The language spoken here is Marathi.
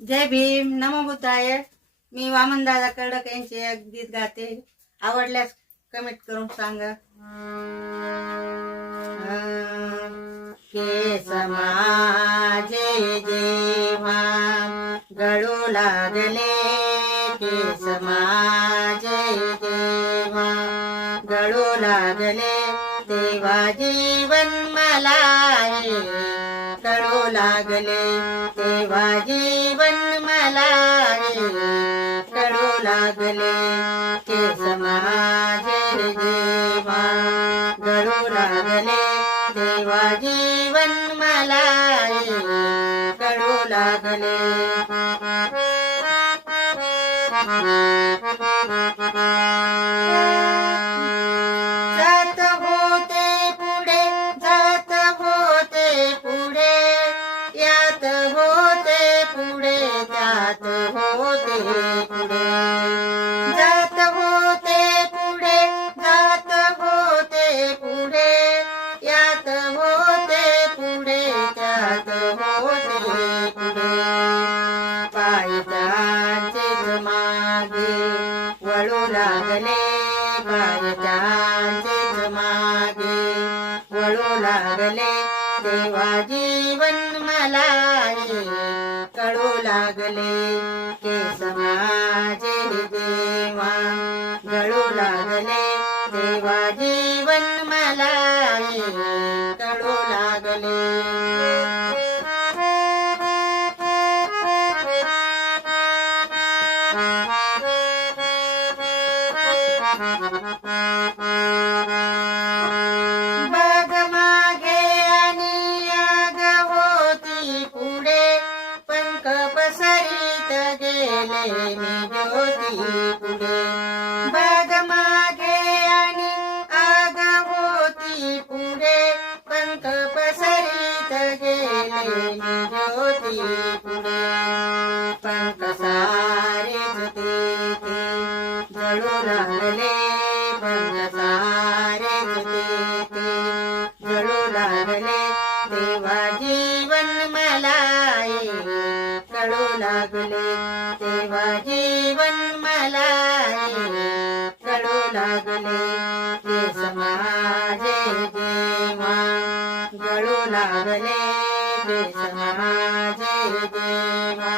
जय भीम, नमो बुद्धाय. मी वामनदादा कडक यांचे एक गीत गाते. आवडल्यास कमेंट करून सांगा. केस माझे जेव्हा गळू लागले, केस माझे जेव्हा गळू लागले, तेव्हा जीवन मला कळू लागले, तेव्हा जीवन मला कळू लागले. केस माझे जेव्हा गळू लागले, तेव्हा जीवन मला कळू लागले. जात होते पुढे, जात होते पुढे, यात होते पुढे, त्यात होते पुढे. जात होते पुढे, जात होते पुढे, यात होते पुढे, त्यात होते पुढे. पाय त्यांचेच मागे वळू लागले, पाय त्यांचेच मागे वळू लागले, तेव्हा जीवन मला कळू लागले. केस माझे जेव्हा गळू लागले, तेव्हा जीवन मला कळू लागले. बघ मागे आणि आग होती पुढे, पंख पसरीत गेले मी ज्योती पुढे. बघ मागे आणि आग होती पुढे, पंख पसरीत गेले मी ज्योती पुढे. पंख सारेच तेथे जळू लागले, पंख सारेच तेथे जळू लागले, तेव्हा जीवन मला कळू लागले, तेव्हा जीवन मला कळू लागले. केस माझे जेव्हा गळू लागले, केस माझे जेव्हा